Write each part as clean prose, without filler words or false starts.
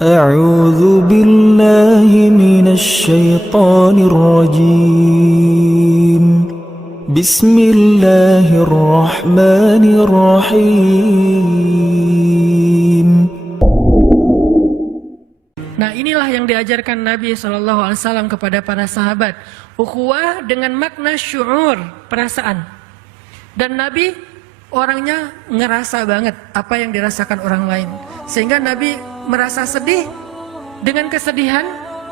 أعوذ بالله من الشيطان الرجيم بسم الله الرحمن الرحيم. Nah, inilah yang diajarkan Nabi SAW kepada para sahabat. Ukhuwah dengan makna syu'ur, perasaan. Dan Nabi orangnya ngerasa banget apa yang dirasakan orang lain. Sehingga Nabi merasa sedih dengan kesedihan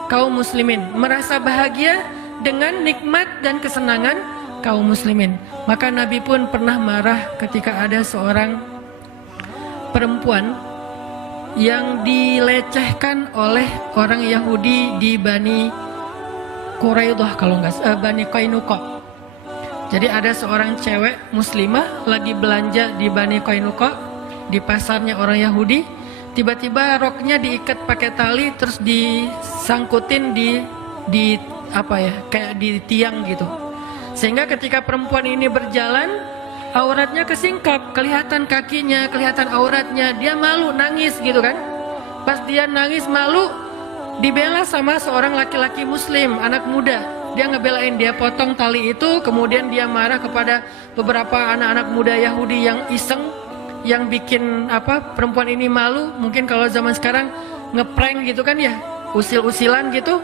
kaum muslimin. Merasa bahagia dengan nikmat dan kesenangan kaum muslimin. Maka Nabi pun pernah marah ketika ada seorang perempuan yang dilecehkan oleh orang Yahudi di Bani Quraidah, kalau nggak Bani Qainuqa. Jadi ada seorang cewek muslimah lagi belanja di Bani Qainuqa, di pasarnya orang Yahudi. Tiba-tiba roknya diikat pakai tali, terus disangkutin di apa ya, kayak di tiang gitu. Sehingga ketika perempuan ini berjalan, auratnya kesingkap, kelihatan kakinya, kelihatan auratnya. Dia malu, nangis gitu kan. Pas dia nangis malu, dibela sama seorang laki-laki muslim, anak muda. Dia ngebelain, dia potong tali itu. Kemudian dia marah kepada beberapa anak-anak muda Yahudi yang iseng, yang bikin perempuan ini malu. Mungkin kalau zaman sekarang ngeprank gitu kan ya, usil-usilan gitu.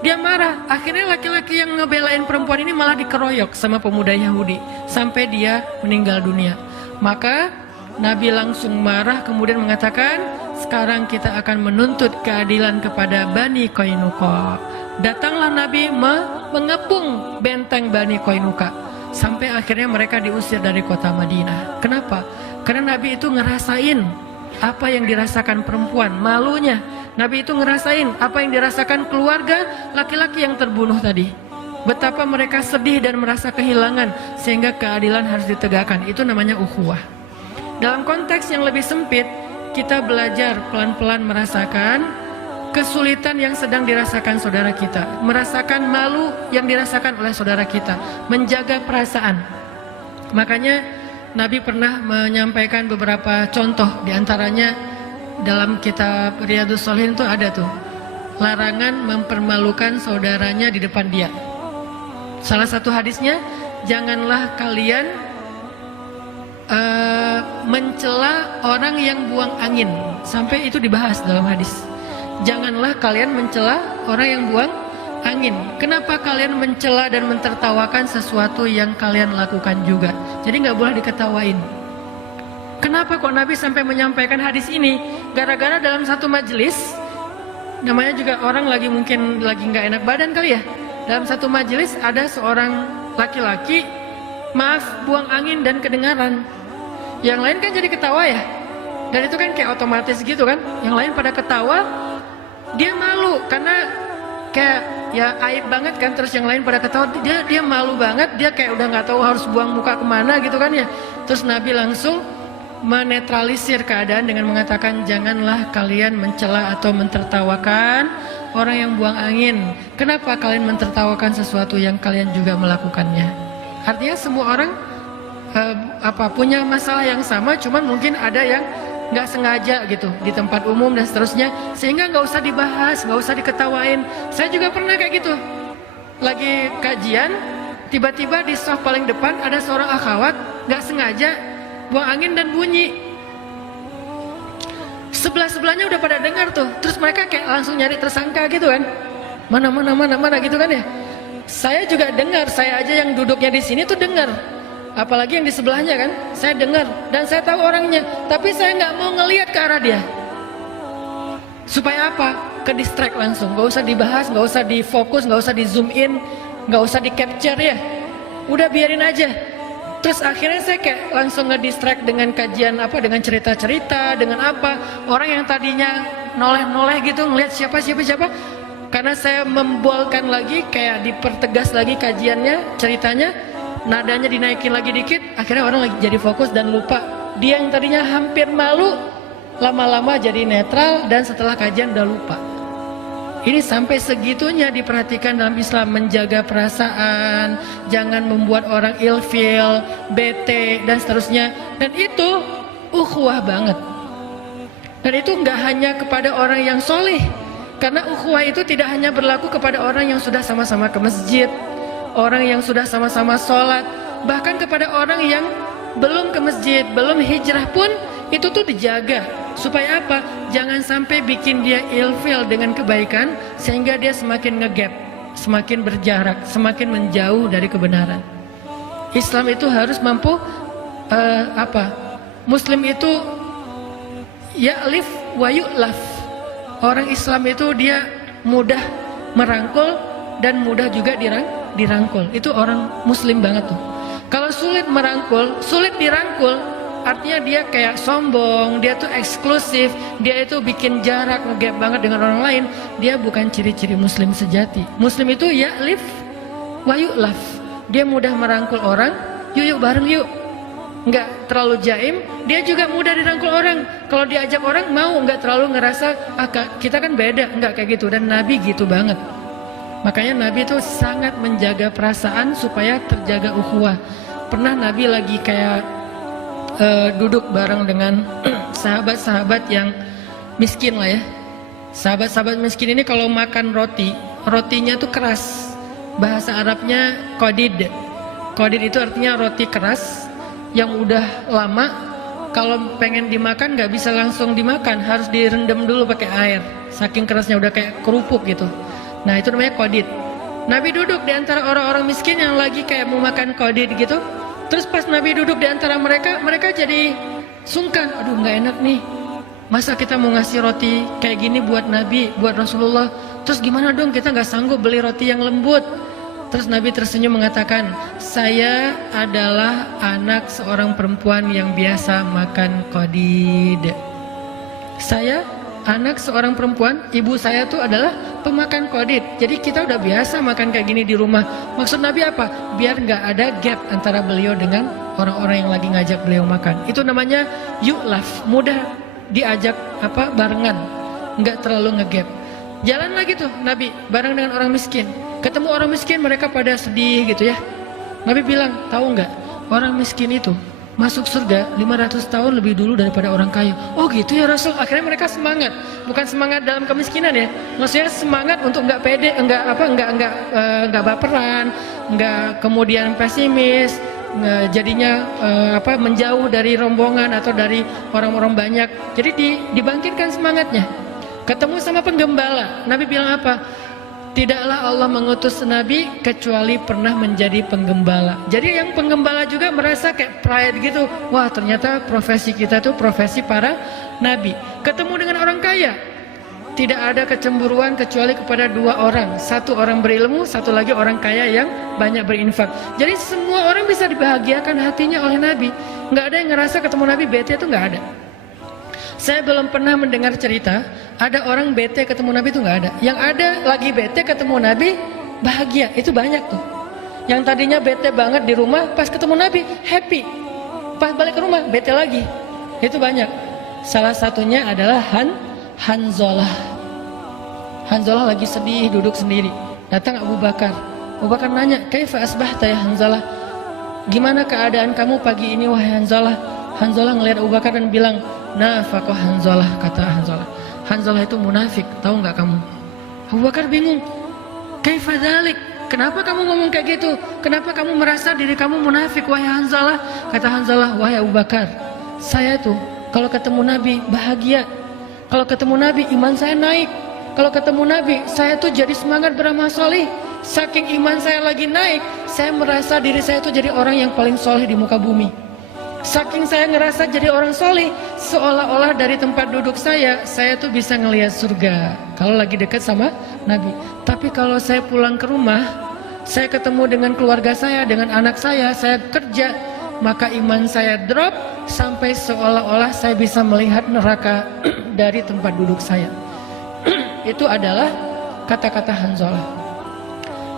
Dia marah, akhirnya laki-laki yang ngebelain perempuan ini malah dikeroyok sama pemuda Yahudi sampai dia meninggal dunia. Maka Nabi langsung marah, kemudian mengatakan, sekarang kita akan menuntut keadilan kepada Bani Qainuqa. Datanglah Nabi mengepung benteng Bani Qainuqa sampai akhirnya mereka diusir dari kota Madinah. Kenapa? Karena Nabi itu ngerasain apa yang dirasakan perempuan, malunya. Nabi itu ngerasain apa yang dirasakan keluarga laki-laki yang terbunuh tadi. Betapa mereka sedih dan merasa kehilangan, sehingga keadilan harus ditegakkan. Itu namanya ukhuwah. Dalam konteks yang lebih sempit, kita belajar pelan-pelan merasakan kesulitan yang sedang dirasakan saudara kita, merasakan malu yang dirasakan oleh saudara kita, menjaga perasaan. Makanya Nabi pernah menyampaikan beberapa contoh, diantaranya dalam kitab Riyadhus Shalihin itu ada tuh, larangan mempermalukan saudaranya di depan dia. Salah satu hadisnya, janganlah kalian mencela orang yang buang angin. Sampai itu dibahas dalam hadis. Janganlah kalian mencela orang yang buang angin. Kenapa kalian mencela dan mentertawakan sesuatu yang kalian lakukan juga? Jadi nggak boleh diketawain. Kenapa kok Nabi sampai menyampaikan hadis ini? Gara-gara dalam satu majelis, namanya juga orang mungkin lagi nggak enak badan kali ya. Dalam satu majelis ada seorang laki-laki, buang angin dan kedengaran. Yang lain kan jadi ketawa ya. Dan itu kan kayak otomatis gitu kan. Yang lain pada ketawa, dia malu karena kayak ya aib banget kan. Terus yang lain pada ketawa, dia malu banget. Dia kayak udah nggak tahu harus buang muka kemana gitu kan ya. Terus Nabi langsung menetralisir keadaan dengan mengatakan, janganlah kalian mencela atau mentertawakan orang yang buang angin. Kenapa kalian mentertawakan sesuatu yang kalian juga melakukannya? Artinya semua orang punya masalah yang sama, cuman mungkin ada yang nggak sengaja gitu di tempat umum dan seterusnya, sehingga nggak usah dibahas, nggak usah diketawain. Saya juga pernah kayak gitu, lagi kajian, tiba-tiba di soft paling depan ada seorang akhwat nggak sengaja buang angin dan bunyi. Sebelahnya udah pada dengar tuh, terus mereka kayak langsung nyari tersangka gitu kan, mana gitu kan ya. Saya juga dengar, saya aja yang duduknya di sini tuh dengar, apalagi yang di sebelahnya kan. Saya dengar dan saya tahu orangnya, tapi saya nggak mau ngelihat ke arah dia. Supaya apa? Ke distract langsung, nggak usah dibahas, nggak usah difokus, nggak usah di zoom in, nggak usah di capture ya. Udah biarin aja. Terus akhirnya saya kayak langsung ngedistract dengan kajian dengan cerita-cerita, dengan orang yang tadinya noleh-noleh gitu ngelihat siapa. Karena saya membolkan lagi, kayak dipertegas lagi kajiannya, ceritanya, nadanya dinaikin lagi dikit, akhirnya orang lagi jadi fokus dan lupa. Dia yang tadinya hampir malu, lama-lama jadi netral dan setelah kajian udah lupa. Ini sampai segitunya diperhatikan dalam Islam, menjaga perasaan, jangan membuat orang ilfil, bete dan seterusnya. Dan itu ukhuwah banget. Dan itu nggak hanya kepada orang yang soleh, karena ukhuwah itu tidak hanya berlaku kepada orang yang sudah sama-sama ke masjid, orang yang sudah sama-sama sholat, bahkan kepada orang yang belum ke masjid, belum hijrah pun itu tuh dijaga. Supaya apa? Jangan sampai bikin dia ilfil dengan kebaikan sehingga dia semakin ngegap, semakin berjarak, semakin menjauh dari kebenaran. Islam itu harus mampu Muslim itu ya'lif wa yu'laf. Orang Islam itu dia mudah merangkul dan mudah juga dirangkul. Itu orang Muslim banget tuh. Kalau sulit merangkul, sulit dirangkul, artinya dia kayak sombong, dia tuh eksklusif, dia itu bikin jarak, ngegap banget dengan orang lain. Dia bukan ciri-ciri Muslim sejati. Muslim itu ya'lif wa yu'laf. Dia mudah merangkul orang, yuk bareng yuk. Nggak terlalu jaim, dia juga mudah dirangkul orang. Kalau diajak orang mau, nggak terlalu ngerasa kita kan beda, nggak kayak gitu. Dan Nabi gitu banget. Makanya Nabi itu sangat menjaga perasaan supaya terjaga ukhuwah. Pernah Nabi lagi kayak duduk bareng dengan sahabat-sahabat yang miskin lah ya. Sahabat-sahabat miskin ini kalau makan roti, rotinya tuh keras. Bahasa Arabnya qadid. Qadid itu artinya roti keras yang udah lama. Kalau pengen dimakan nggak bisa langsung dimakan, harus direndam dulu pakai air. Saking kerasnya udah kayak kerupuk gitu. Nah itu namanya qadid. Nabi duduk di antara orang-orang miskin yang lagi kayak mau makan qadid gitu. Terus pas Nabi duduk di antara mereka, mereka jadi sungkan. Aduh nggak enak nih. Masa kita mau ngasih roti kayak gini buat Nabi, buat Rasulullah. Terus gimana dong, kita nggak sanggup beli roti yang lembut. Terus Nabi tersenyum mengatakan, saya adalah anak seorang perempuan yang biasa makan qadid. Saya anak seorang perempuan, ibu saya tuh adalah pemakan qadid. Jadi kita udah biasa makan kayak gini di rumah. Maksud Nabi apa? Biar nggak ada gap antara beliau dengan orang-orang yang lagi ngajak beliau makan. Itu namanya yu'laf, mudah diajak barengan, nggak terlalu ngegap. Jalan lagi tuh Nabi bareng dengan orang miskin. Ketemu orang miskin, mereka pada sedih gitu ya. Nabi bilang, tahu nggak, orang miskin itu masuk surga 500 tahun lebih dulu daripada orang kaya. Oh gitu ya Rasul. Akhirnya mereka semangat. Bukan semangat dalam kemiskinan ya. Maksudnya semangat untuk nggak pede, nggak baperan, nggak kemudian pesimis, jadinya menjauh dari rombongan atau dari orang-orang banyak. Jadi dibangkitkan semangatnya. Ketemu sama penggembala. Nabi bilang apa? Tidaklah Allah mengutus Nabi kecuali pernah menjadi penggembala. Jadi yang penggembala juga merasa kayak pride gitu. Wah ternyata profesi kita tuh profesi para Nabi. Ketemu dengan orang kaya, tidak ada kecemburuan kecuali kepada dua orang. Satu orang berilmu, satu lagi orang kaya yang banyak berinfak. Jadi semua orang bisa dibahagiakan hatinya oleh Nabi. Nggak ada yang ngerasa ketemu Nabi bete, itu nggak ada. Saya belum pernah mendengar cerita ada orang bete ketemu Nabi, itu nggak ada. Yang ada lagi bete ketemu Nabi bahagia, itu banyak tuh. Yang tadinya bete banget di rumah, pas ketemu Nabi happy, pas balik ke rumah bete lagi, itu banyak. Salah satunya adalah Hanzalah. Hanzalah lagi sedih duduk sendiri, datang Abu Bakar. Abu Bakar nanya, kaifa asbahta ya Hanzalah, gimana keadaan kamu pagi ini wahai Hanzalah? Hanzalah ngelihat Abu Bakar dan bilang, nafaqah Hanzalah, kata Hanzalah. Hanzalah itu munafik, tahu nggak kamu? Abu Bakar bingung. Kaifa dzalik? Kenapa kamu ngomong kayak gitu? Kenapa kamu merasa diri kamu munafik wahai Hanzalah? Kata Hanzalah, wahai Abu Bakar, saya tuh kalau ketemu Nabi bahagia. Kalau ketemu Nabi iman saya naik. Kalau ketemu Nabi saya tuh jadi semangat beramal soleh. Saking iman saya lagi naik, saya merasa diri saya tuh jadi orang yang paling soleh di muka bumi. Saking saya ngerasa jadi orang soleh, seolah-olah dari tempat duduk saya tuh bisa ngelihat surga kalau lagi dekat sama Nabi. Tapi kalau saya pulang ke rumah, saya ketemu dengan keluarga saya, dengan anak saya kerja, maka iman saya drop sampai seolah-olah saya bisa melihat neraka dari tempat duduk saya. Itu adalah kata-kata Hanzalah.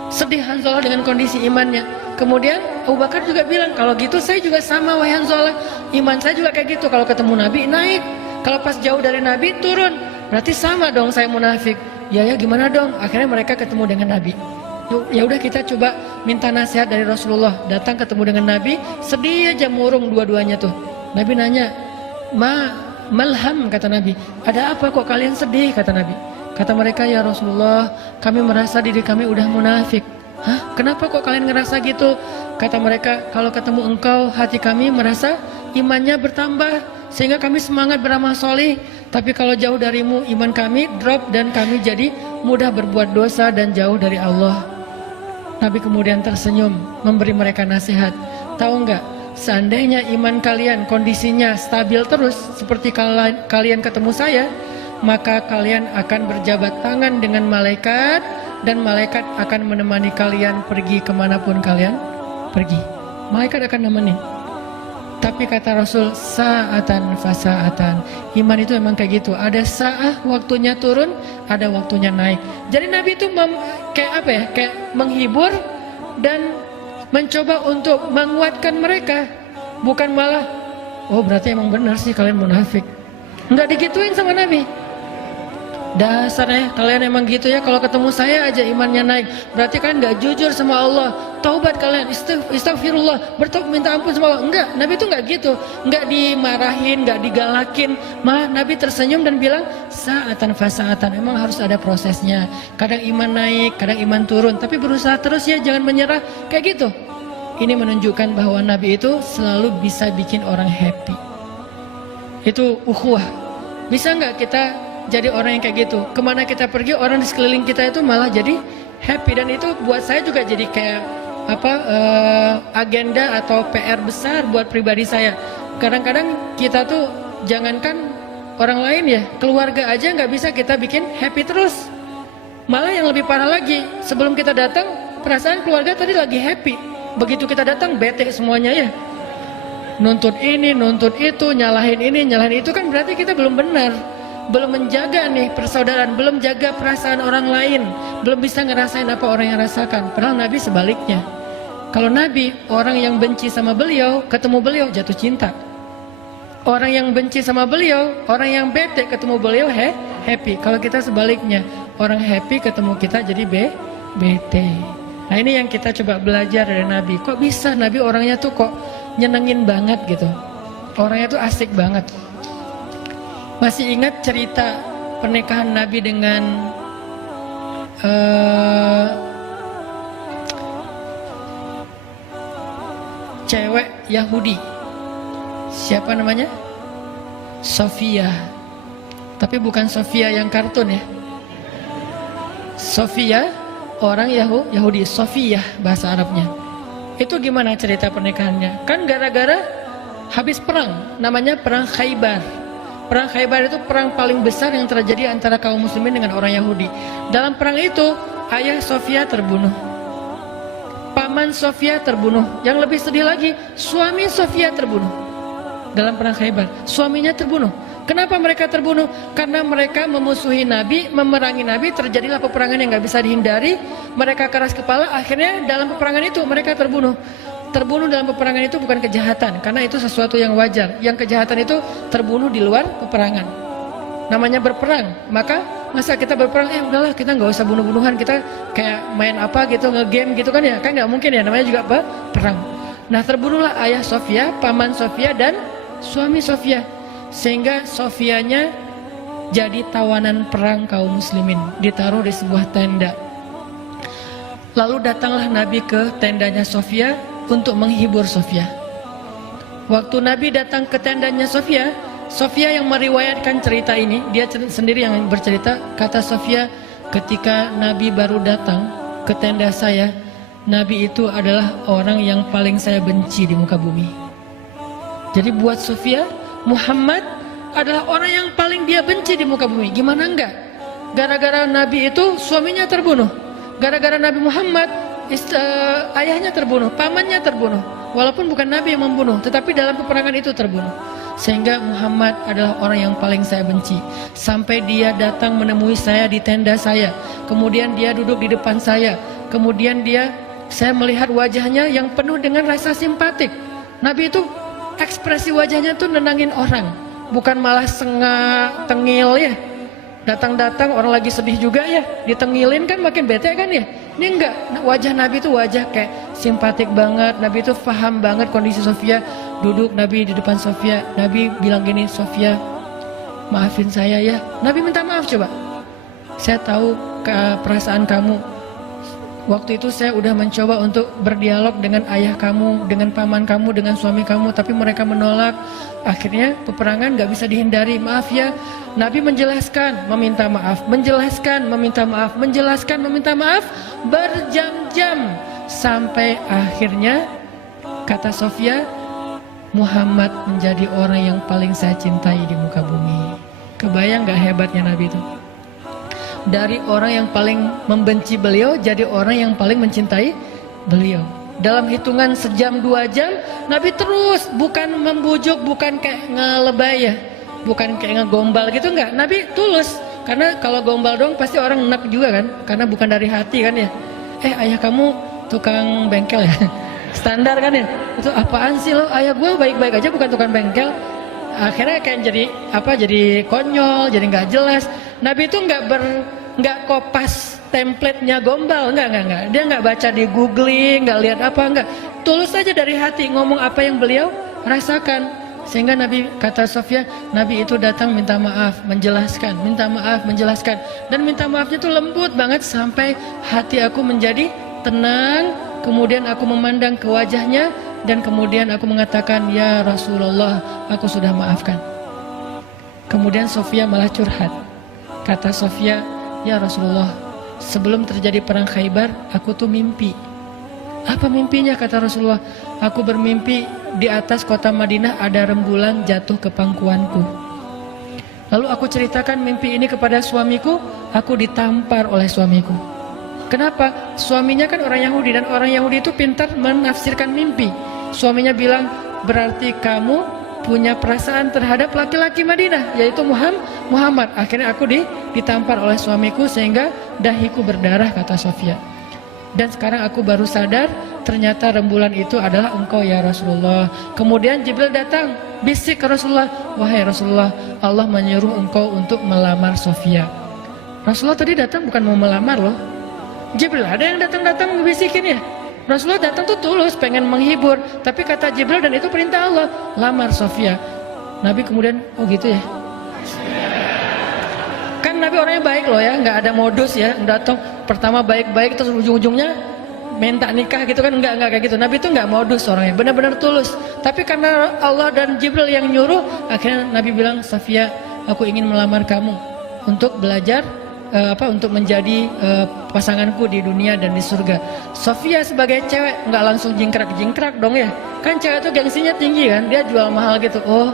Sedih Hanzalah dengan kondisi imannya. Kemudian Abu Bakar juga bilang, kalau gitu saya juga sama wahai Hanzalah, iman saya juga kayak gitu. Kalau ketemu Nabi naik, kalau pas jauh dari Nabi turun. Berarti sama dong saya munafik. Ya gimana dong? Akhirnya mereka ketemu dengan Nabi. Ya udah kita coba minta nasihat dari Rasulullah. Datang ketemu dengan Nabi, sedih aja murung dua-duanya tuh. Nabi nanya, malham, kata Nabi. Ada apa kok kalian sedih, kata Nabi. Kata mereka, ya Rasulullah, kami merasa diri kami udah munafik. Hah? Kenapa kok kalian ngerasa gitu? Kata mereka, kalau ketemu engkau, hati kami merasa imannya bertambah, sehingga kami semangat beramal soleh. Tapi kalau jauh darimu, iman kami drop dan kami jadi mudah berbuat dosa dan jauh dari Allah. Nabi kemudian tersenyum, memberi mereka nasihat. Tahu nggak? Seandainya iman kalian kondisinya stabil terus seperti kalian ketemu saya, maka kalian akan berjabat tangan dengan malaikat dan malaikat akan menemani kalian pergi kemanapun kalian pergi. Malaikat akan nemenin. Tapi kata Rasul, sa'atan fasa'atan. Iman itu memang kayak gitu. Ada sa'ah waktunya turun, ada waktunya naik. Jadi Nabi itu kayak menghibur dan mencoba untuk menguatkan mereka, bukan malah, oh berarti emang benar sih kalian munafik. Enggak digituin sama Nabi. Dasarnya kalian emang gitu ya, kalau ketemu saya aja imannya naik, berarti kalian nggak jujur sama Allah. Taubat kalian, istighfirullah, bertobat minta ampun sama Allah. Enggak, Nabi itu nggak gitu, nggak dimarahin, nggak digalakin, malah Nabi tersenyum dan bilang sa'atan fasa'atan. Emang harus ada prosesnya. Kadang iman naik, kadang iman turun, tapi berusaha terus ya, jangan menyerah kayak gitu. Ini menunjukkan bahwa Nabi itu selalu bisa bikin orang happy. Itu ukhuwah. Bisa nggak kita jadi orang yang kayak gitu? Kemana kita pergi, orang di sekeliling kita itu malah jadi happy. Dan itu buat saya juga jadi kayak agenda atau PR besar buat pribadi saya. Kadang-kadang kita tuh jangankan orang lain ya, keluarga aja nggak bisa kita bikin happy terus. Malah yang lebih parah lagi, sebelum kita datang perasaan keluarga tadi lagi happy, begitu kita datang bete semuanya ya, nuntut ini nuntut itu, nyalahin ini nyalahin itu. Kan berarti kita belum benar, belum menjaga nih persaudaraan, belum jaga perasaan orang lain, belum bisa ngerasain apa orang yang rasakan. Padahal Nabi sebaliknya. Kalau Nabi, orang yang benci sama beliau, ketemu beliau jatuh cinta. Orang yang benci sama beliau, orang yang bete ketemu beliau happy. Kalau kita sebaliknya, orang happy ketemu kita jadi bete. Nah ini yang kita coba belajar dari Nabi. Kok bisa Nabi orangnya tuh kok nyenengin banget gitu, orangnya tuh asik banget. Masih ingat cerita pernikahan Nabi dengan cewek Yahudi? Siapa namanya? Sofia. Tapi bukan Sofia yang kartun ya. Sofia, orang Yahudi. Sofia bahasa Arabnya. Itu gimana cerita pernikahannya? Kan gara-gara habis perang, namanya perang Khaybar. Perang Khaybar itu perang paling besar yang terjadi antara kaum muslimin dengan orang Yahudi. Dalam perang itu, ayah Sofia terbunuh, paman Sofia terbunuh. Yang lebih sedih lagi, suami Sofia terbunuh. Dalam perang Khaybar, suaminya terbunuh. Kenapa mereka terbunuh? Karena mereka memusuhi Nabi, memerangi Nabi. Terjadilah peperangan yang gak bisa dihindari. Mereka keras kepala, akhirnya dalam peperangan itu mereka terbunuh. Terbunuh dalam peperangan itu bukan kejahatan, karena itu sesuatu yang wajar. Yang kejahatan itu terbunuh di luar peperangan. Namanya berperang. Maka masa kita berperang, udahlah kita nggak usah bunuh-bunuhan, kita kayak main apa gitu, nge-game gitu kan ya, kan nggak mungkin ya, namanya juga perang. Nah terbunuhlah ayah Sofia, paman Sofia dan suami Sofia, sehingga Sofianya jadi tawanan perang kaum muslimin, ditaruh di sebuah tenda. Lalu datanglah Nabi ke tendanya Sofia untuk menghibur Sofia. Waktu Nabi datang ke tendanya Sofia, Sofia yang meriwayatkan cerita ini, dia sendiri yang bercerita. Kata Sofia, ketika Nabi baru datang ke tenda saya, Nabi itu adalah orang yang paling saya benci di muka bumi. Jadi buat Sofia, Muhammad adalah orang yang paling dia benci di muka bumi. Gimana enggak? Gara-gara Nabi itu suaminya terbunuh. Gara-gara Nabi Muhammad ayahnya terbunuh, pamannya terbunuh. Walaupun bukan Nabi yang membunuh, tetapi dalam peperangan itu terbunuh. Sehingga Muhammad adalah orang yang paling saya benci. Sampai dia datang menemui saya di tenda saya, kemudian dia duduk di depan saya, kemudian saya melihat wajahnya yang penuh dengan rasa simpatik. Nabi itu ekspresi wajahnya tuh nenangin orang, bukan malah sengak, tengil ya. Datang-datang orang lagi sedih juga ya, ditengilin kan makin bete kan ya. Ini enggak, wajah Nabi itu wajah kayak simpatik banget. Nabi itu paham banget kondisi Sofia. Duduk Nabi di depan Sofia, Nabi bilang gini, Sofia, maafin saya ya. Nabi minta maaf coba. Saya tahu perasaan kamu. Waktu itu saya udah mencoba untuk berdialog dengan ayah kamu, dengan paman kamu, dengan suami kamu, tapi mereka menolak. Akhirnya peperangan gak bisa dihindari. Maaf ya. Nabi menjelaskan, meminta maaf, menjelaskan, meminta maaf, menjelaskan, meminta maaf berjam-jam, sampai akhirnya kata Sofia, Muhammad menjadi orang yang paling saya cintai di muka bumi. Kebayang gak hebatnya Nabi itu? Dari orang yang paling membenci beliau jadi orang yang paling mencintai beliau. Dalam hitungan sejam 2 jam Nabi terus, bukan membujuk, bukan kayak ngelebay ya, bukan kayak ngegombal gitu, enggak. Nabi tulus. Karena kalau gombal dong pasti orang enak juga kan, karena bukan dari hati kan ya. Ayah kamu tukang bengkel ya. Standar kan ya. Itu apaan sih lo? Ayah gue baik-baik aja, bukan tukang bengkel. Akhirnya kayak jadi konyol, jadi nggak jelas. Nabi itu nggak kopas template-nya gombal, nggak. Dia nggak baca di googling, nggak lihat apa, nggak. Tulus aja dari hati ngomong apa yang beliau rasakan. Sehingga Nabi, kata Sofia, Nabi itu datang minta maaf, menjelaskan, minta maaf, menjelaskan, dan minta maafnya tuh lembut banget sampai hati aku menjadi tenang. Kemudian aku memandang ke wajahnya dan kemudian aku mengatakan, ya Rasulullah, aku sudah maafkan. Kemudian Sofia malah curhat. Kata Sofia, ya Rasulullah, sebelum terjadi perang Khaybar, aku tuh mimpi. Apa mimpinya? Kata Rasulullah, aku bermimpi di atas kota Madinah ada rembulan jatuh ke pangkuanku. Lalu aku ceritakan mimpi ini kepada suamiku, aku ditampar oleh suamiku. Kenapa? Suaminya kan orang Yahudi, dan orang Yahudi itu pintar menafsirkan mimpi. Suaminya bilang, berarti kamu punya perasaan terhadap laki-laki Madinah, yaitu Muhammad. Akhirnya aku ditampar oleh suamiku sehingga dahiku berdarah, kata Sofia. Dan sekarang aku baru sadar ternyata rembulan itu adalah engkau ya Rasulullah. Kemudian Jibril datang, bisik ke Rasulullah, wahai Rasulullah, Allah menyuruh engkau untuk melamar Sofia. Rasulullah tadi datang bukan mau melamar loh. Jibril ada yang datang bisikin ya. Rasulullah datang tuh tulus pengen menghibur, tapi kata Jibril, dan itu perintah Allah, lamar Sofia. Nabi kemudian, oh gitu ya. Kan Nabi orangnya baik loh ya, nggak ada modus ya, datang pertama baik-baik terus ujung-ujungnya minta nikah gitu kan, nggak kayak gitu. Nabi itu nggak modus orangnya, benar-benar tulus. Tapi karena Allah dan Jibril yang nyuruh, akhirnya Nabi bilang, Sofia, aku ingin melamar kamu untuk belajar untuk menjadi pasanganku di dunia dan di surga. Sofia sebagai cewek nggak langsung jingkrak dong ya, kan cewek tuh gengsinya tinggi kan, dia jual mahal gitu. Oh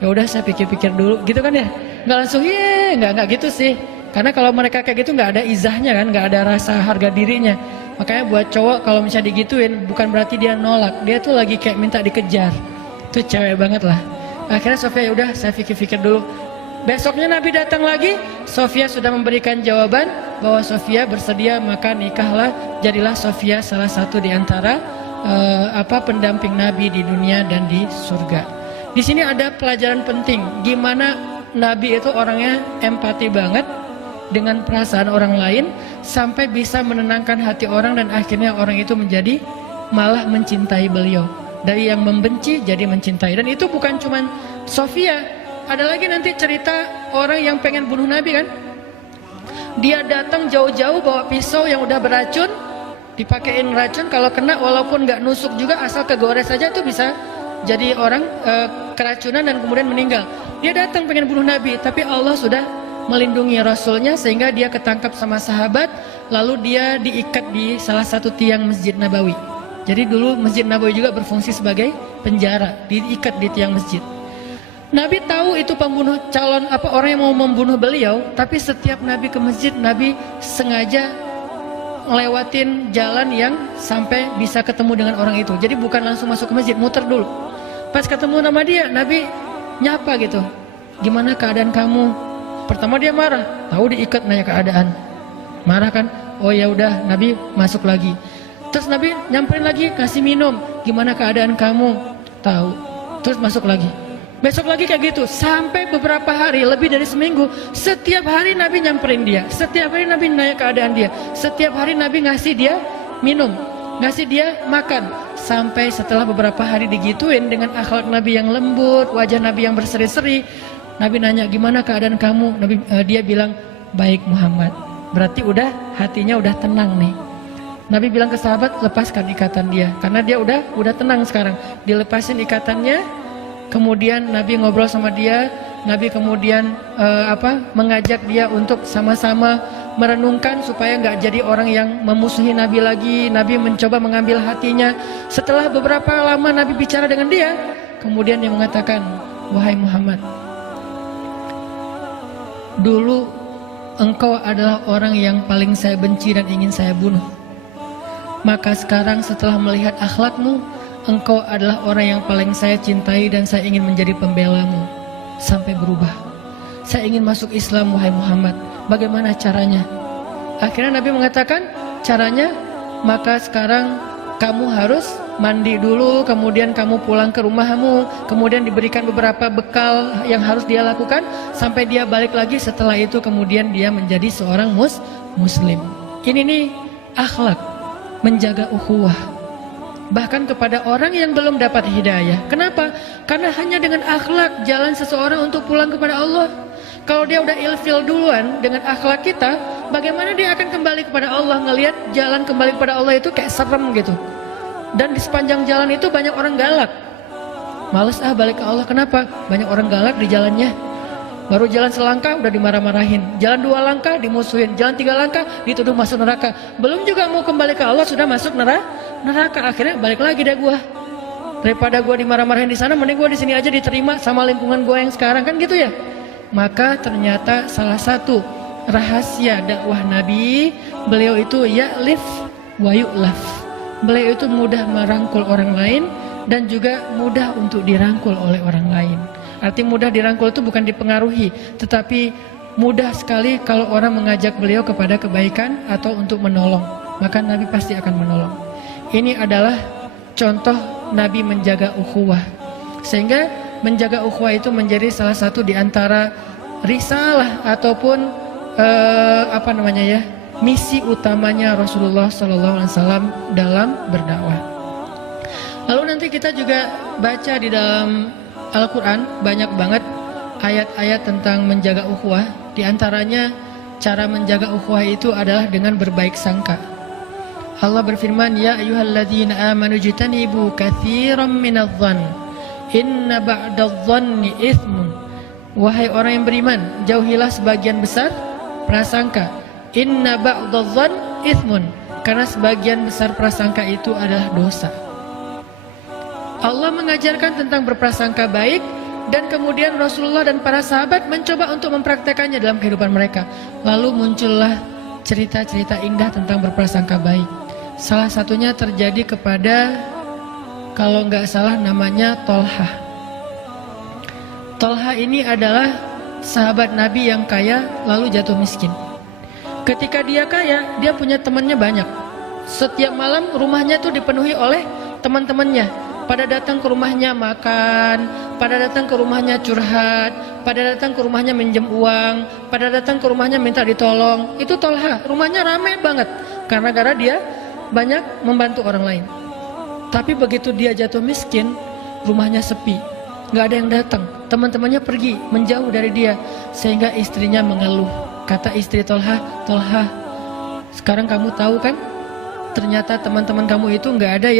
ya udah, saya pikir-pikir dulu gitu kan ya, nggak langsung nggak gitu sih. Karena kalau mereka kayak gitu nggak ada izahnya kan, nggak ada rasa harga dirinya. Makanya buat cowok kalau misalnya digituin, bukan berarti dia nolak, dia tuh lagi kayak minta dikejar. Itu cewek banget lah. Akhirnya Sofia, ya udah saya pikir-pikir dulu. Besoknya Nabi datang lagi, Sofia sudah memberikan jawaban bahwa Sofia bersedia, maka nikahlah, jadilah Sofia salah satu di antara pendamping Nabi di dunia dan di surga. Di sini ada pelajaran penting, gimana Nabi itu orangnya empati banget dengan perasaan orang lain sampai bisa menenangkan hati orang, dan akhirnya orang itu menjadi malah mencintai beliau. Dari yang membenci jadi mencintai. Dan itu bukan cuman Sofia. Ada lagi nanti cerita orang yang pengen bunuh Nabi kan. Dia datang jauh-jauh bawa pisau yang udah beracun, dipakein racun, kalau kena walaupun nggak nusuk juga, asal kegores saja itu bisa jadi orang keracunan dan kemudian meninggal. Dia datang pengen bunuh Nabi, tapi Allah sudah melindungi Rasulnya sehingga dia ketangkap sama sahabat, lalu dia diikat di salah satu tiang Masjid Nabawi. Jadi dulu Masjid Nabawi juga berfungsi sebagai penjara, diikat di tiang masjid. Nabi tahu itu pembunuh, orang yang mau membunuh beliau, tapi setiap Nabi ke masjid, Nabi sengaja ngelewatin jalan yang sampai bisa ketemu dengan orang itu. Jadi bukan langsung masuk ke masjid, muter dulu. Pas ketemu nama dia, Nabi nyapa gitu. Gimana keadaan kamu? Pertama dia marah, tahu diikat, nanya keadaan. Marah kan? Oh ya udah, Nabi masuk lagi. Terus Nabi nyamperin lagi, kasih minum. Gimana keadaan kamu? Tahu. Terus masuk lagi. Besok lagi kayak gitu, sampai beberapa hari, lebih dari seminggu. Setiap hari Nabi nyamperin dia, setiap hari Nabi nanya keadaan dia, setiap hari Nabi ngasih dia minum, ngasih dia makan. Sampai setelah beberapa hari digituin dengan akhlak Nabi yang lembut, wajah Nabi yang berseri-seri, Nabi nanya, gimana keadaan kamu? Dia bilang, baik Muhammad. Berarti udah hatinya udah tenang nih. Nabi bilang ke sahabat, lepaskan ikatan dia, karena dia udah tenang sekarang. Dilepasin ikatannya, kemudian Nabi ngobrol sama dia. Nabi kemudian mengajak dia untuk sama-sama merenungkan supaya nggak jadi orang yang memusuhi Nabi lagi. Nabi mencoba mengambil hatinya. Setelah beberapa lama Nabi bicara dengan dia, kemudian dia mengatakan, wahai Muhammad, dulu engkau adalah orang yang paling saya benci dan ingin saya bunuh. Maka sekarang setelah melihat akhlakmu, engkau adalah orang yang paling saya cintai dan saya ingin menjadi pembelamu. Sampai berubah. Saya ingin masuk Islam, wahai Muhammad. Bagaimana caranya? Akhirnya Nabi mengatakan, caranya, maka sekarang kamu harus mandi dulu, kemudian kamu pulang ke rumahmu, kemudian diberikan beberapa bekal yang harus dia lakukan, sampai dia balik lagi. Setelah itu kemudian dia menjadi seorang muslim. Ini nih akhlak, menjaga ukhuwah, bahkan kepada orang yang belum dapat hidayah. Kenapa? Karena hanya dengan akhlak jalan seseorang untuk pulang kepada Allah. Kalau dia udah ilfil duluan dengan akhlak kita, bagaimana dia akan kembali kepada Allah? Ngelihat jalan kembali kepada Allah itu kayak serem gitu. Dan di sepanjang jalan itu banyak orang galak. Males balik ke Allah. Kenapa? Banyak orang galak di jalannya. Baru jalan selangkah udah dimarah-marahin, jalan 2 langkah dimusuhin, jalan 3 langkah dituduh masuk neraka. Belum juga mau kembali ke Allah sudah masuk neraka. Akhirnya balik lagi deh gua. Daripada gua dimarah-marahin di sana, mending gua di sini aja diterima sama lingkungan gua yang sekarang, kan gitu ya. Maka ternyata salah satu rahasia dakwah Nabi, beliau itu ya'lif wa yu'laf. Beliau itu mudah merangkul orang lain dan juga mudah untuk dirangkul oleh orang lain. Arti mudah dirangkul itu bukan dipengaruhi, tetapi mudah sekali kalau orang mengajak beliau kepada kebaikan atau untuk menolong, maka Nabi pasti akan menolong. Ini adalah contoh Nabi menjaga ukhuwah. Sehingga menjaga ukhuwah itu menjadi salah satu di antara risalah ataupun misi utamanya Rasulullah SAW dalam berdakwah. Lalu nanti kita juga baca di dalam Al-Quran banyak banget ayat-ayat tentang menjaga ukhuwah. Di antaranya cara menjaga ukhuwah itu adalah dengan berbaik sangka. Allah berfirman, ya ayyuhalladzina amanu jtanibu katsiran minadh-dhann inna ba'dadh-dhanni itsmun. Wahai orang yang beriman, jauhilah sebagian besar prasangka. Inna ba'dadh-dhann itsmun, karena sebagian besar prasangka itu adalah dosa. Allah mengajarkan tentang berprasangka baik, dan kemudian Rasulullah dan para sahabat mencoba untuk mempraktekannya dalam kehidupan mereka. Lalu muncullah cerita-cerita indah tentang berprasangka baik. Salah satunya terjadi kepada, kalau nggak salah namanya Tolha. Tolha ini adalah sahabat Nabi yang kaya lalu jatuh miskin. Ketika dia kaya, dia punya temannya banyak. Setiap malam rumahnya tuh dipenuhi oleh teman-temannya. Pada datang ke rumahnya makan, pada datang ke rumahnya curhat, pada datang ke rumahnya minjem uang, pada datang ke rumahnya minta ditolong. Itu Tolha, rumahnya ramai banget karena gara dia banyak membantu orang lain. Tapi begitu dia jatuh miskin, rumahnya sepi, nggak ada yang datang, teman-temannya pergi menjauh dari dia, sehingga istrinya mengeluh. Kata istri Tolha, Tolha, sekarang kamu tahu kan, ternyata teman-teman kamu itu nggak ada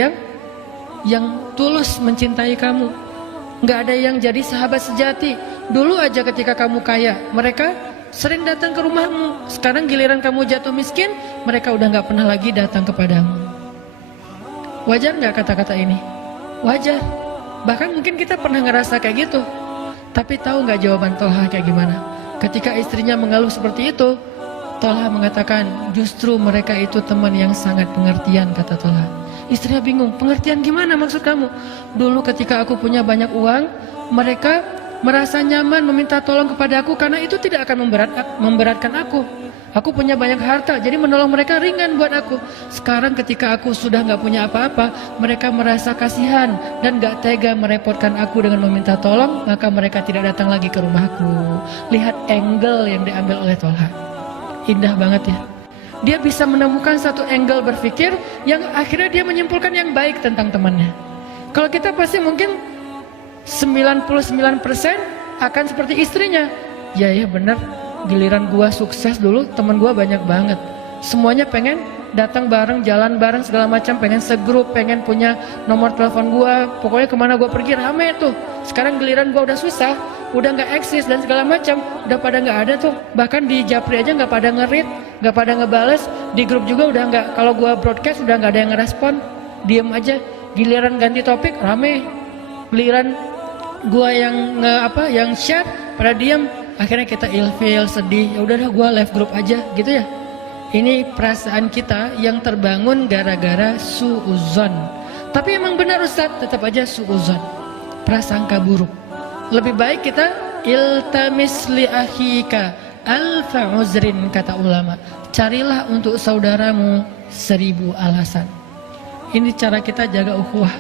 yang tulus mencintai kamu, nggak ada yang jadi sahabat sejati. Dulu aja ketika kamu kaya, mereka sering datang ke rumahmu. Sekarang giliran kamu jatuh miskin, mereka udah nggak pernah lagi datang kepadamu. Wajar nggak kata-kata ini? Wajar. Bahkan mungkin kita pernah ngerasa kayak gitu. Tapi tahu nggak jawaban Tolha kayak gimana? Ketika istrinya mengeluh seperti itu, Tolha mengatakan, justru mereka itu teman yang sangat pengertian, kata Tolha. Istrinya bingung, pengertian gimana maksud kamu? Dulu ketika aku punya banyak uang, mereka merasa nyaman meminta tolong kepada aku karena itu tidak akan memberatkan aku. Aku punya banyak harta, jadi menolong mereka ringan buat aku. Sekarang ketika aku sudah nggak punya apa-apa, mereka merasa kasihan dan nggak tega merepotkan aku dengan meminta tolong, maka mereka tidak datang lagi ke rumahku. Lihat angle yang diambil oleh Tolha. Indah banget ya. Dia bisa menemukan satu angle berpikir yang akhirnya dia menyimpulkan yang baik tentang temannya. Kalau kita pasti mungkin 99% akan seperti istrinya. Ya bener, giliran gua sukses dulu, temen gua banyak banget. Semuanya pengen datang bareng, jalan bareng segala macam, pengen segrup, pengen punya nomor telepon gua. Pokoknya kemana gua pergi rame tuh. Sekarang giliran gua udah susah, udah nggak eksis dan segala macam, udah pada nggak ada tuh. Bahkan di Japri aja nggak pada nge-read, nggak pada ngebales. Di grup juga udah nggak, kalau gua broadcast udah nggak ada yang ngerespon, diem aja. Giliran ganti topik rame, giliran gua yang share pada diem. Akhirnya kita ilfil, sedih. Ya udahlah, gua live grup aja gitu ya. Ini perasaan kita yang terbangun gara-gara suuzon. Tapi emang benar Ustadz, tetap aja suuzon, prasangka buruk. Lebih baik kita iltamis li akhika alfa uzrin, kata ulama. Carilah untuk saudaramu 1000 alasan. Ini cara kita jaga ukhuwah.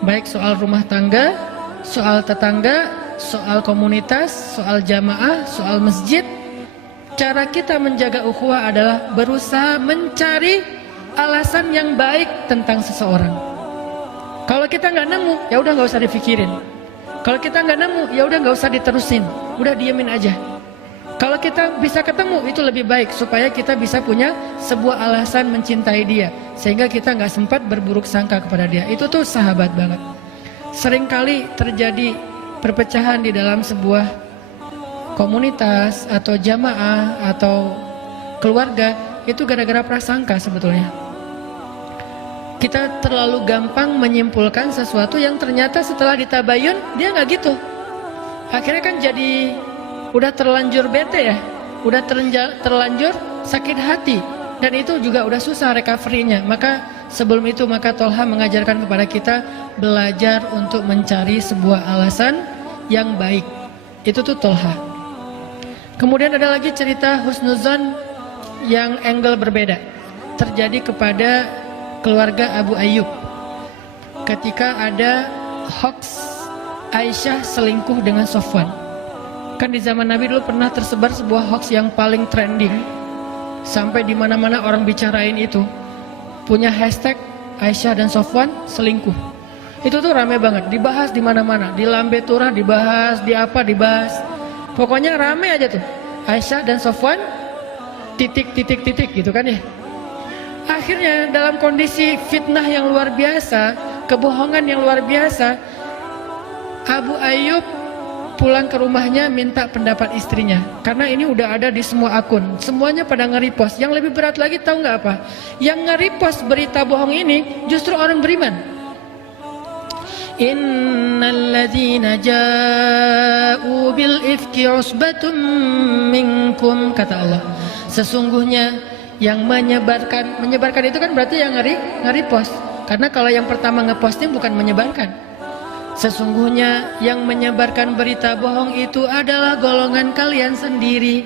Baik soal rumah tangga, soal tetangga, soal komunitas, soal jamaah, soal masjid. Cara kita menjaga ukhuwah adalah berusaha mencari alasan yang baik tentang seseorang. Kalau kita nggak nemu, ya udah nggak usah dipikirin. Kalau kita nggak nemu, ya udah nggak usah diterusin. Udah diemin aja. Kalau kita bisa ketemu, itu lebih baik supaya kita bisa punya sebuah alasan mencintai dia, sehingga kita nggak sempat berburuk sangka kepada dia. Itu tuh sahabat banget. Seringkali terjadi perpecahan di dalam sebuah komunitas atau jamaah atau keluarga, itu gara-gara prasangka sebetulnya. Kita terlalu gampang menyimpulkan sesuatu yang ternyata setelah ditabayun dia nggak gitu. Akhirnya kan jadi udah terlanjur bete ya, udah terlanjur sakit hati, dan itu juga udah susah recovery-nya. Maka sebelum itu Tolha mengajarkan kepada kita belajar untuk mencari sebuah alasan yang baik. Itu tuh Tolha. Kemudian ada lagi cerita husnuzon yang angle berbeda, terjadi kepada keluarga Abu Ayyub ketika ada hoax Aisyah selingkuh dengan Sofwan. Kan di zaman Nabi dulu pernah tersebar sebuah hoax yang paling trending, sampai di mana-mana orang bicarain itu, punya hashtag Aisyah dan Sofwan selingkuh. Itu tuh rame banget, dibahas di mana-mana, di Lambe Turah dibahas, di apa dibahas. Pokoknya rame aja tuh. Aisyah dan Sofwan titik gitu kan ya. Akhirnya dalam kondisi fitnah yang luar biasa, kebohongan yang luar biasa, Abu Ayyub pulang ke rumahnya minta pendapat istrinya, karena ini udah ada di semua akun, semuanya pada nge-repost. Yang lebih berat lagi tahu nggak apa? Yang nge-repost berita bohong ini justru orang beriman. Innalladzina ja'u bil ifki usbatum minkum, kata Allah. Sesungguhnya yang menyebarkan itu kan berarti yang nge-repost. Karena kalau yang pertama nge-posting bukan menyebarkan. Sesungguhnya yang menyebarkan berita bohong itu adalah golongan kalian sendiri.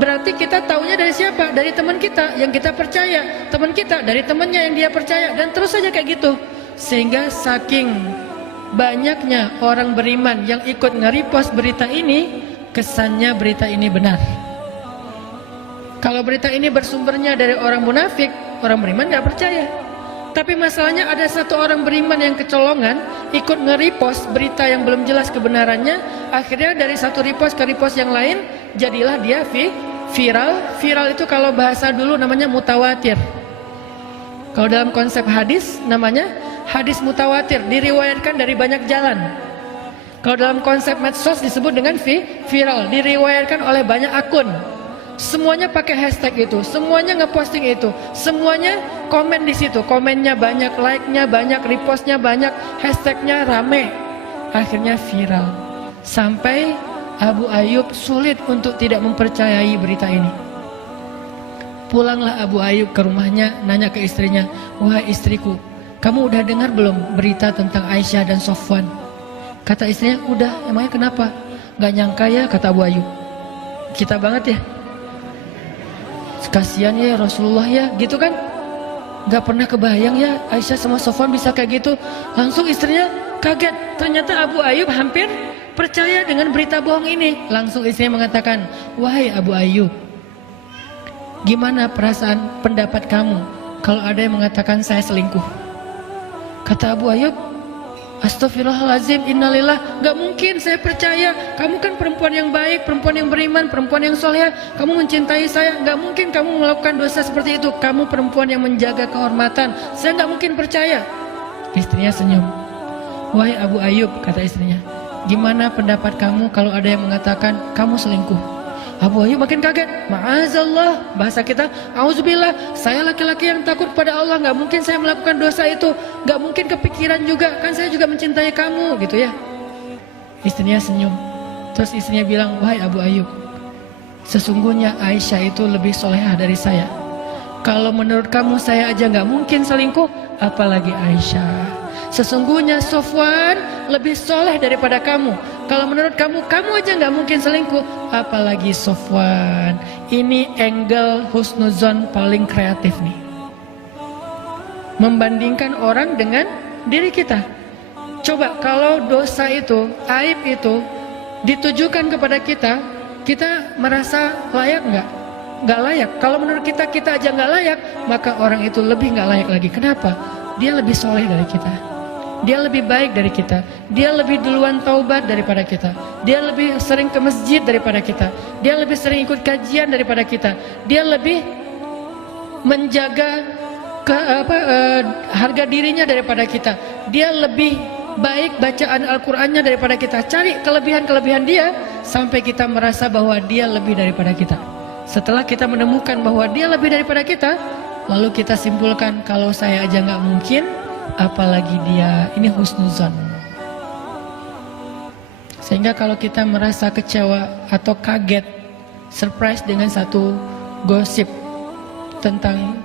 Berarti kita taunya dari siapa? Dari teman kita yang kita percaya, teman kita dari temannya yang dia percaya, dan terus saja kayak gitu. Sehingga saking banyaknya orang beriman yang ikut nge-repost berita ini, kesannya berita ini benar. Kalau berita ini bersumbernya dari orang munafik, orang beriman gak percaya. Tapi masalahnya ada satu orang beriman yang kecolongan, ikut nge-repost berita yang belum jelas kebenarannya. Akhirnya dari satu repost ke repost yang lain, jadilah dia viral. Viral itu kalau bahasa dulu namanya mutawatir. Kalau dalam konsep hadis namanya hadis mutawatir, diriwayatkan dari banyak jalan. Kalau dalam konsep medsos disebut dengan viral, diriwayatkan oleh banyak akun. Semuanya pakai hashtag itu, semuanya ngeposting itu, semuanya komen di situ, komennya banyak, like-nya banyak, repostnya banyak, hashtagnya rame. Akhirnya viral. Sampai Abu Ayyub sulit untuk tidak mempercayai berita ini. Pulanglah Abu Ayyub ke rumahnya, nanya ke istrinya, "Wahai istriku, kamu udah dengar belum berita tentang Aisyah dan Sofwan?" Kata istrinya, "Udah." "Emangnya kenapa?" "Gak nyangka ya," kata Abu Ayyub. Kita banget ya. Kasihan ya Rasulullah ya, gitu kan. Gak pernah kebayang ya Aisyah sama Sofwan bisa kayak gitu. Langsung istrinya kaget. Ternyata Abu Ayyub hampir percaya dengan berita bohong ini. Langsung istrinya mengatakan, "Wahai Abu Ayyub, gimana perasaan pendapat kamu kalau ada yang mengatakan saya selingkuh?" Kata Abu Ayyub, Astagfirullahaladzim, innalillah, gak mungkin saya percaya. Kamu kan perempuan yang baik, perempuan yang beriman, perempuan yang soleh. Kamu mencintai saya, gak mungkin kamu melakukan dosa seperti itu. Kamu perempuan yang menjaga kehormatan, saya gak mungkin percaya. Istrinya senyum. Wahai Abu Ayyub, kata istrinya, gimana pendapat kamu kalau ada yang mengatakan kamu selingkuh? Abu Ayyub makin kaget. Ma'azallah, bahasa kita, auzubillah, saya laki-laki yang takut pada Allah, gak mungkin saya melakukan dosa itu, gak mungkin kepikiran juga, kan saya juga mencintai kamu, gitu ya. Istrinya senyum. Terus istrinya bilang, wahai Abu Ayyub, sesungguhnya Aisyah itu lebih solehah dari saya. Kalau menurut kamu saya aja gak mungkin selingkuh, apalagi Aisyah. Sesungguhnya Sofwan lebih soleh daripada kamu. Kalau menurut kamu, kamu aja gak mungkin selingkuh, apalagi Sofwan. Ini angle husnuzon paling kreatif nih. Membandingkan orang dengan diri kita. Coba kalau dosa itu, aib itu ditujukan kepada kita, kita merasa layak nggak? Nggak layak. Kalau menurut kita, kita aja nggak layak, maka orang itu lebih nggak layak lagi. Kenapa? Dia lebih soleh dari kita. Dia lebih baik dari kita. Dia lebih duluan taubat daripada kita. Dia lebih sering ke masjid daripada kita. Dia lebih sering ikut kajian daripada kita. Dia lebih menjaga harga dirinya daripada kita. Dia lebih baik bacaan Al-Qur'annya daripada kita. Cari kelebihan-kelebihan dia sampai kita merasa bahwa dia lebih daripada kita. Setelah kita menemukan bahwa dia lebih daripada kita, lalu kita simpulkan, kalau saya aja nggak mungkin, apalagi dia. Ini husnuzon. Sehingga kalau kita merasa kecewa atau kaget, surprise dengan satu gosip tentang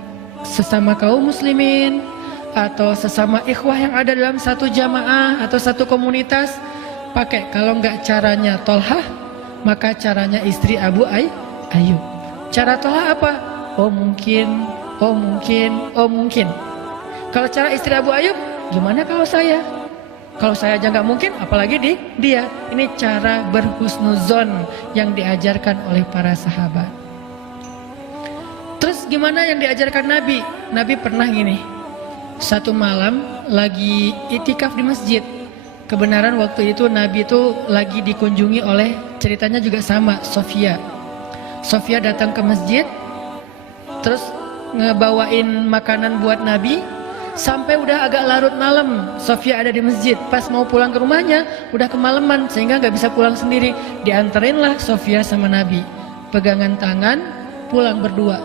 sesama kaum muslimin atau sesama ikhwah yang ada dalam satu jamaah atau satu komunitas, pakai kalau nggak caranya Tolhah, maka caranya istri Abu Ayyub. Cara Tolhah apa? Oh mungkin, oh mungkin, oh mungkin. Kalau cara istri Abu Ayyub, gimana kalau saya? Kalau saya aja nggak mungkin, apalagi dia. Ini cara berhusnuzon yang diajarkan oleh para sahabat. Terus gimana yang diajarkan Nabi? Nabi pernah gini, satu malam lagi itikaf di masjid. Kebenaran waktu itu Nabi itu lagi dikunjungi oleh, ceritanya juga sama, Sofia. Sofia datang ke masjid, terus ngebawain makanan buat Nabi. Sampai udah agak larut malam, Sofia ada di masjid. Pas mau pulang ke rumahnya, udah kemalaman sehingga gak bisa pulang sendiri. Dianterinlah Sofia sama Nabi, pegangan tangan, pulang berdua.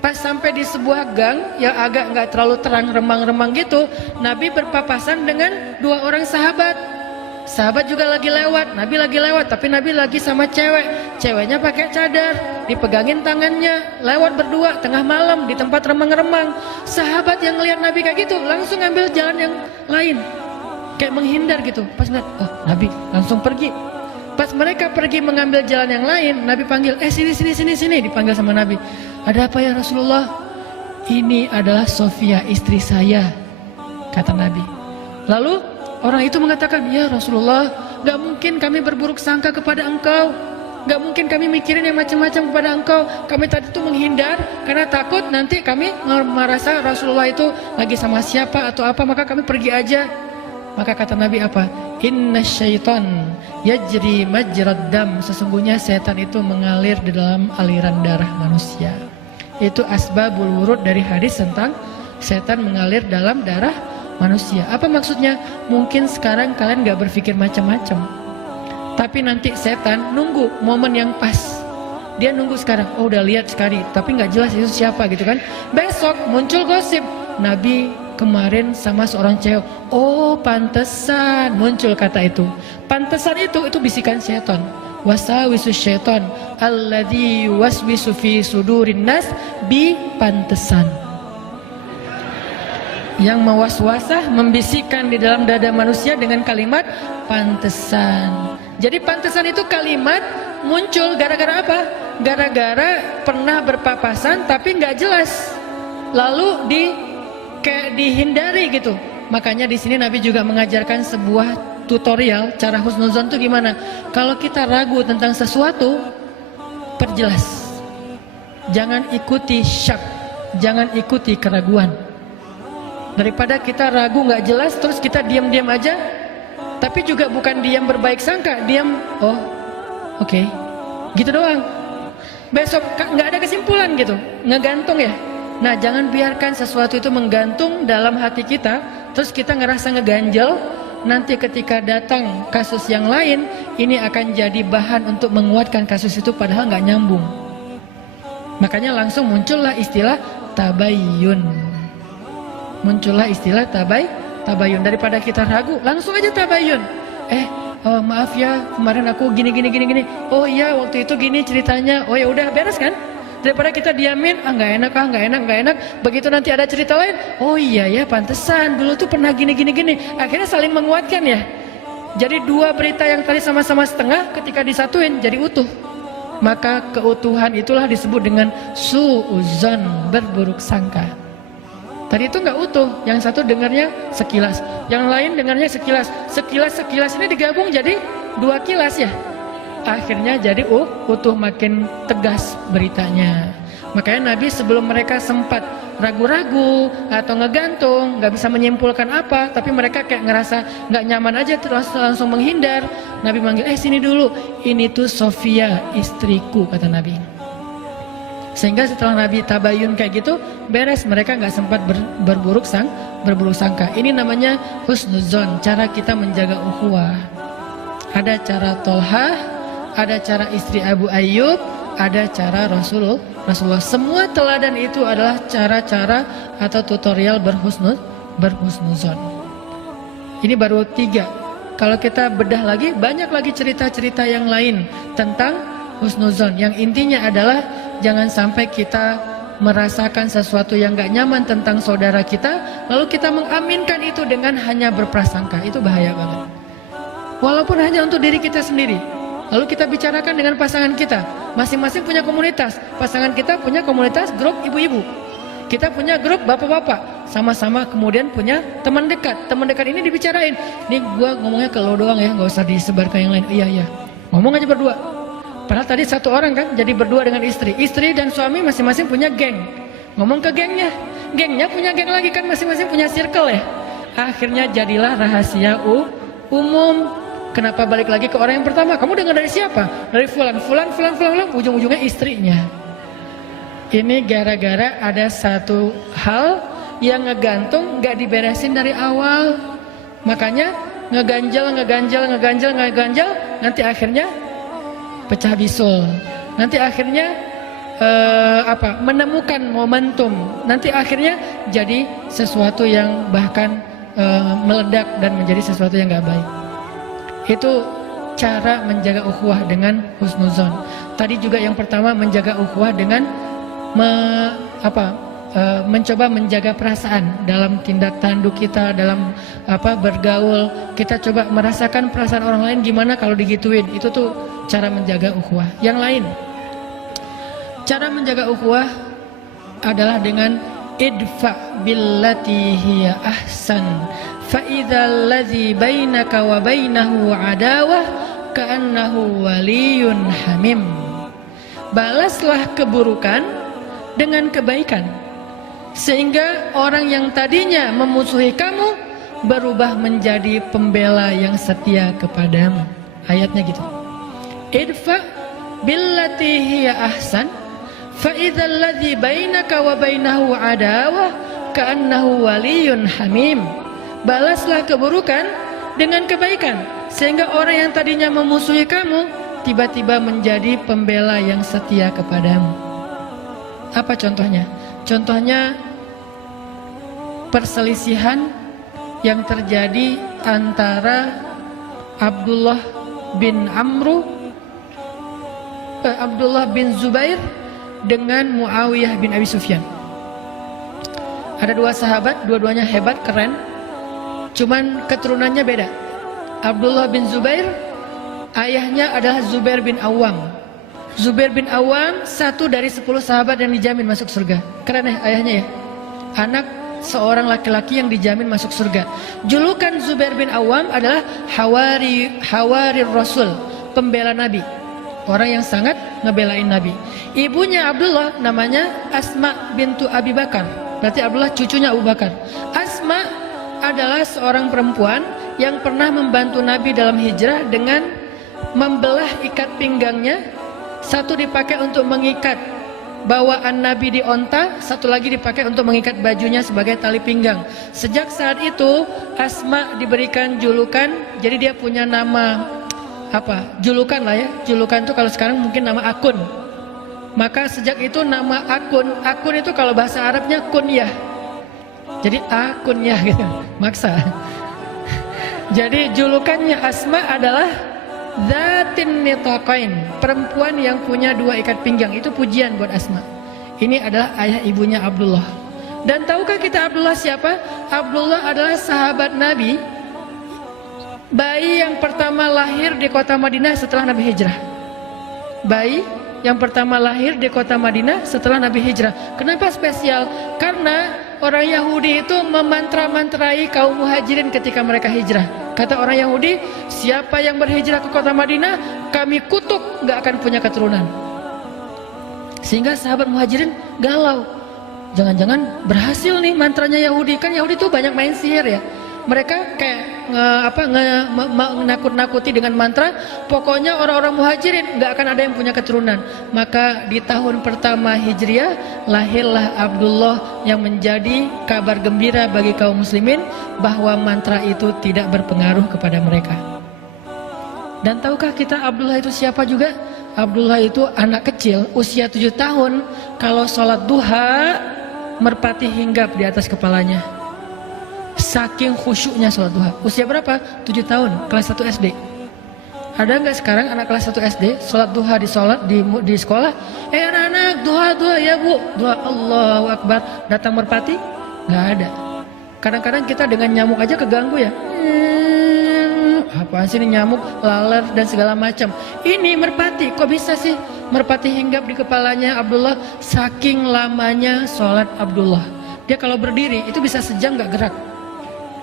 Pas sampai di sebuah gang yang agak gak terlalu terang, remang-remang gitu, Nabi berpapasan dengan dua orang sahabat. Sahabat juga lagi lewat, Nabi lagi lewat, tapi Nabi lagi sama cewek. Ceweknya pakai cadar, dipegangin tangannya, lewat berdua tengah malam di tempat remang-remang. Sahabat yang ngelihat Nabi kayak gitu langsung ngambil jalan yang lain, kayak menghindar gitu. Pas ngeliat, oh Nabi, langsung pergi. Pas mereka pergi mengambil jalan yang lain, Nabi panggil, sini, dipanggil sama Nabi. Ada apa ya Rasulullah? Ini adalah Sofia, istri saya, kata Nabi. Lalu orang itu mengatakan, ya Rasulullah, gak mungkin kami berburuk sangka kepada engkau, gak mungkin kami mikirin yang macam-macam kepada engkau. Kami tadi itu menghindar karena takut nanti kami merasa Rasulullah itu lagi sama siapa atau apa, maka kami pergi aja. Maka kata Nabi apa? Inna syaitan yajri majrad dam. Sesungguhnya setan itu mengalir di dalam aliran darah manusia. Itu asbabul wurud dari hadis tentang setan mengalir dalam darah manusia. Apa maksudnya? Mungkin sekarang kalian gak berpikir macam-macam, tapi nanti setan nunggu momen yang pas. Dia nunggu sekarang, oh udah lihat sekali, tapi gak jelas itu siapa gitu kan. Besok muncul gosip, Nabi kemarin sama seorang cewek. Oh pantesan muncul kata itu. Pantesan itu bisikan setan. Wasawisu syaitan alladzi waswisu fi sudurin nas bi pantesan. Yang mewaswasah, membisikkan di dalam dada manusia dengan kalimat pantesan. Jadi pantesan itu kalimat muncul gara-gara apa? Gara-gara pernah berpapasan tapi nggak jelas, lalu kayak dihindari gitu. Makanya di sini Nabi juga mengajarkan sebuah tutorial cara husnuzon itu gimana. Kalau kita ragu tentang sesuatu, perjelas. Jangan ikuti syak, jangan ikuti keraguan. Daripada kita ragu nggak jelas terus kita diam-diam aja, tapi juga bukan diam berbaik sangka, diam oh oke, gitu doang. Besok nggak ada kesimpulan gitu, ngegantung ya. Nah jangan biarkan sesuatu itu menggantung dalam hati kita, terus kita ngerasa ngeganjel. Nanti ketika datang kasus yang lain, ini akan jadi bahan untuk menguatkan kasus itu padahal nggak nyambung. Makanya langsung muncullah istilah tabayyun. Muncullah istilah tabayyun. Daripada kita ragu, langsung aja tabayyun. Maaf ya, kemarin aku gini. Oh iya, waktu itu gini ceritanya. Oh ya udah, beres kan? Daripada kita diamin, nggak enak. Begitu nanti ada cerita lain, oh iya ya, pantesan dulu tuh pernah gini. Akhirnya saling menguatkan ya. Jadi dua berita yang tadi sama-sama setengah, ketika disatuin jadi utuh. Maka keutuhan itulah disebut dengan su'uzon, berburuk sangka. Tadi itu nggak utuh, yang satu dengarnya sekilas, yang lain dengarnya sekilas. Sekilas ini digabung jadi dua kilas ya. Akhirnya jadi utuh, makin tegas beritanya. Makanya Nabi sebelum mereka sempat ragu-ragu atau ngegantung, nggak bisa menyimpulkan apa, tapi mereka kayak ngerasa nggak nyaman aja, terus langsung menghindar. Nabi manggil, sini dulu, ini tuh Sofia, istriku, kata Nabi. Sehingga setelah Nabi tabayun kayak gitu, beres, mereka nggak sempat berburuk sangka. Ini namanya husnuzon, cara kita menjaga ukhuwah. Ada cara Tolhah, ada cara istri Abu Ayyub, ada cara Rasulullah. Semua teladan itu adalah cara-cara atau tutorial berhusnuzon. Ini baru 3. Kalau kita bedah lagi, banyak lagi cerita-cerita yang lain tentang husnuzon. Yang intinya adalah jangan sampai kita merasakan sesuatu yang gak nyaman tentang saudara kita, lalu kita mengaminkan itu dengan hanya berprasangka. Itu bahaya banget. Walaupun hanya untuk diri kita sendiri. Lalu kita bicarakan dengan pasangan kita. Masing-masing punya komunitas. Pasangan kita punya komunitas grup ibu-ibu. Kita punya grup bapak-bapak. Sama-sama kemudian punya teman dekat. Teman dekat ini dibicarain. Nih gua ngomongnya ke lo doang ya, gak usah disebar ke yang lain. Iya. Ngomong aja berdua. Padahal tadi satu orang kan, jadi berdua dengan istri. Istri dan suami masing-masing punya geng. Ngomong ke gengnya. Gengnya punya geng lagi kan, masing-masing punya circle ya. Akhirnya jadilah rahasia umum. Kenapa balik lagi ke orang yang pertama? Kamu dengar dari siapa? Dari fulan, ujung-ujungnya istrinya. Ini gara-gara ada satu hal yang ngegantung, gak diberesin dari awal. Makanya ngeganjal, nanti akhirnya pecah bisul. Nanti akhirnya menemukan momentum. Nanti akhirnya jadi sesuatu yang bahkan meledak dan menjadi sesuatu yang gak baik. Itu cara menjaga ukhuwah dengan husnuzon. Tadi juga yang pertama menjaga ukhuwah dengan mencoba menjaga perasaan dalam tindak tanduk kita, dalam bergaul. Kita coba merasakan perasaan orang lain gimana kalau digituin. Itu tuh cara menjaga ukhuwah. Yang lain, cara menjaga ukhuwah adalah dengan idfa billati hiya ahsan. فَإِذَا الَّذِي بَيْنَكَ وَبَيْنَهُ عَدَاوَةٌ كَأَنَّهُ وَلِيٌّ حَمِيمٌ. Balaslah keburukan dengan kebaikan, sehingga orang yang tadinya memusuhi kamu berubah menjadi pembela yang setia kepadamu. Ayatnya gitu. Idfa billati hiya ahsan فَإِذَا الَّذِي بَيْنَكَ وَبَيْنَهُ عَدَاوَةٌ كَأَنَّهُ وَلِيٌّ حَمِيمٌ. Balaslah keburukan dengan kebaikan, sehingga orang yang tadinya memusuhi kamu tiba-tiba menjadi pembela yang setia kepadamu. Apa contohnya? Contohnya perselisihan yang terjadi antara Abdullah bin Zubair dengan Muawiyah bin Abi Sufyan. Ada dua sahabat, dua-duanya hebat, keren. Cuman keturunannya beda. Abdullah bin Zubair, ayahnya adalah Zubair bin Awam. Zubair bin Awam satu dari 10 sahabat yang dijamin masuk surga. Keren ya ayahnya ya. Anak seorang laki-laki yang dijamin masuk surga. Julukan Zubair bin Awam adalah Hawari Rasul, pembela Nabi. Orang yang sangat ngebelain Nabi. Ibunya Abdullah namanya Asma bintu Abi Bakar. Berarti Abdullah cucunya Abu Bakar. Asma adalah seorang perempuan yang pernah membantu Nabi dalam hijrah dengan membelah ikat pinggangnya. Satu dipakai untuk mengikat bawaan Nabi di onta, satu lagi dipakai untuk mengikat bajunya sebagai tali pinggang. Sejak saat itu Asma diberikan julukan, jadi dia punya nama julukan lah ya. Julukan itu kalau sekarang mungkin nama akun. Maka sejak itu nama akun itu kalau bahasa Arabnya kunyah. Jadi akunyah gitu, maksa. Jadi julukannya Asma adalah Zatin Nitaqain, perempuan yang punya dua ikat pinggang. Itu pujian buat Asma. Ini adalah ayah ibunya Abdullah. Dan tahukah kita Abdullah siapa? Abdullah adalah sahabat Nabi, bayi yang pertama lahir di kota Madinah setelah Nabi hijrah. Bayi yang pertama lahir di kota Madinah setelah Nabi hijrah. Kenapa spesial? Karena orang Yahudi itu memantra-mantrai kaum muhajirin ketika mereka hijrah. Kata orang Yahudi, siapa yang berhijrah ke kota Madinah, kami kutuk, gak akan punya keturunan. Sehingga sahabat muhajirin galau. Jangan-jangan berhasil nih mantranya Yahudi. Kan Yahudi tuh banyak main sihir ya. Mereka kayak menakut-nakuti dengan mantra. Pokoknya orang-orang muhajirin gak akan ada yang punya keturunan. Maka di tahun pertama Hijriah lahirlah Abdullah yang menjadi kabar gembira bagi kaum muslimin bahwa mantra itu tidak berpengaruh kepada mereka. Dan tahukah kita Abdullah itu siapa juga? Abdullah itu anak kecil usia 7 tahun. Kalau sholat duha merpati hinggap di atas kepalanya. Saking khusyuknya sholat duha. Usia berapa? 7 tahun, kelas 1 SD. Ada nggak sekarang anak kelas 1 SD sholat duha di sekolah? Anak-anak duha ya bu, duha Allahu Akbar. Datang merpati? Nggak ada. Kadang-kadang kita dengan nyamuk aja keganggu ya. Apaan sih ini nyamuk, laler dan segala macam. Ini merpati, kok bisa sih merpati hinggap di kepalanya Abdullah? Saking lamanya sholat Abdullah. Dia kalau berdiri itu bisa sejam nggak gerak.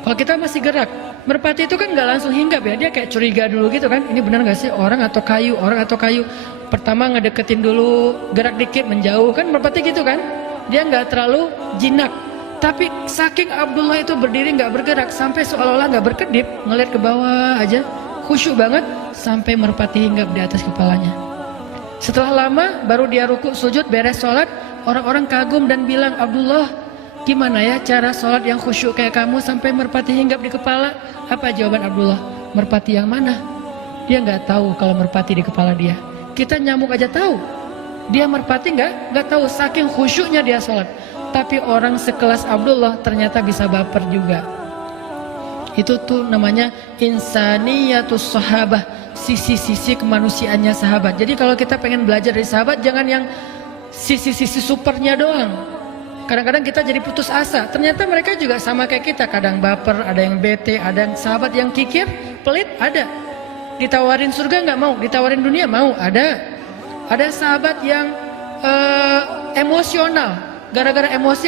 Kalau kita masih gerak, merpati itu kan nggak langsung hinggap ya, dia kayak curiga dulu gitu kan. Ini benar nggak sih orang atau kayu? Pertama ngedeketin dulu, gerak dikit menjauh kan merpati gitu kan. Dia nggak terlalu jinak. Tapi saking Abdullah itu berdiri nggak bergerak sampai seolah-olah nggak berkedip, ngeliat ke bawah aja, khusyuk banget sampai merpati hinggap di atas kepalanya. Setelah lama baru dia rukuk sujud beres sholat, orang-orang kagum dan bilang, Abdullah, gimana ya cara sholat yang khusyuk kayak kamu sampai merpati hinggap di kepala? Apa jawaban Abdullah? Merpati yang mana? Dia nggak tahu kalau merpati di kepala dia. Kita nyamuk aja tahu. Dia merpati nggak tahu, saking khusyuknya dia sholat. Tapi orang sekelas Abdullah ternyata bisa baper juga. Itu tuh namanya insaniyatus sahabah, sisi-sisi kemanusiaannya sahabat. Jadi kalau kita pengen belajar dari sahabat, jangan yang sisi-sisi supernya doang. Kadang-kadang kita jadi putus asa. Ternyata mereka juga sama kayak kita. Kadang baper, ada yang bete, ada yang sahabat yang kikir, pelit, ada. Ditawarin surga nggak mau, ditawarin dunia mau, ada. Ada sahabat yang emosional. Gara-gara emosi